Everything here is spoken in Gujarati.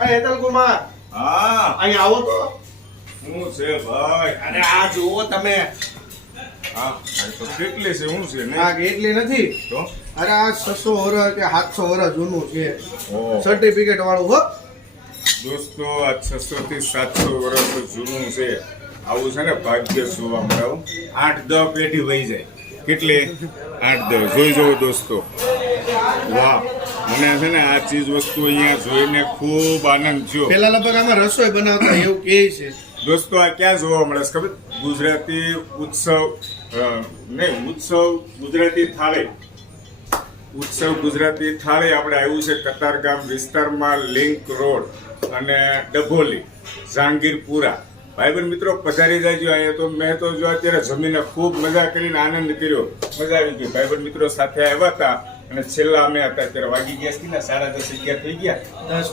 હેતલ કુમાર હા અહીં આવો તો. શું છે ભાઈ? અરે આ જુઓ તમે. હા તો કેટલી છે? શું છે ને? આ એટલી નથી. તો અરે આ 600 વર્ષ કે 700 વર્ષ જૂનું છે. ઓહ. સર્ટિફિકેટ વાળું હો. દોસ્તો આ 600 થી 700 વર્ષ જૂનું છે. આવું છે ને ભાગ્ય જોવા મળે. 8-10 પેઢી વહી જાય. કેટલી? 8-10. જોઈ જવો દોસ્તો. વાહ, મને છે ને આ ચીજ વસ્તુ અહીંયા જોઈને ખૂબ આનંદ થયો. પેલા લગભગ આમાં રસોઈ બનાવતા એવું કહે છે. દોસ્તો આ ક્યાં જોવા મળે છે ખબર? ગુજરાતી ઉત્સવ નહીં, ઉત્સવ ગુજરાતી થાળી. ઉત્સવ ગુજરાતી થાળી આપણે આવ્યું છે કતારગામ વિસ્તારમાં, લિંક રોડ અને ડભોલી, જહાંગીરપુરા. ભાઈબંધ મિત્રો પધારી જાજો. અહીંયા તો મેં તો જો અત્યારે જમીને ખૂબ મજા કરીને આનંદ કર્યો. મજા આવી ગઈ. ભાઈબંધ મિત્રો સાથે આવ્યા હતા અને છેલ્લા અમે હતા ત્યારે વાગી ગયા 10:30 થઈ ગયા. 10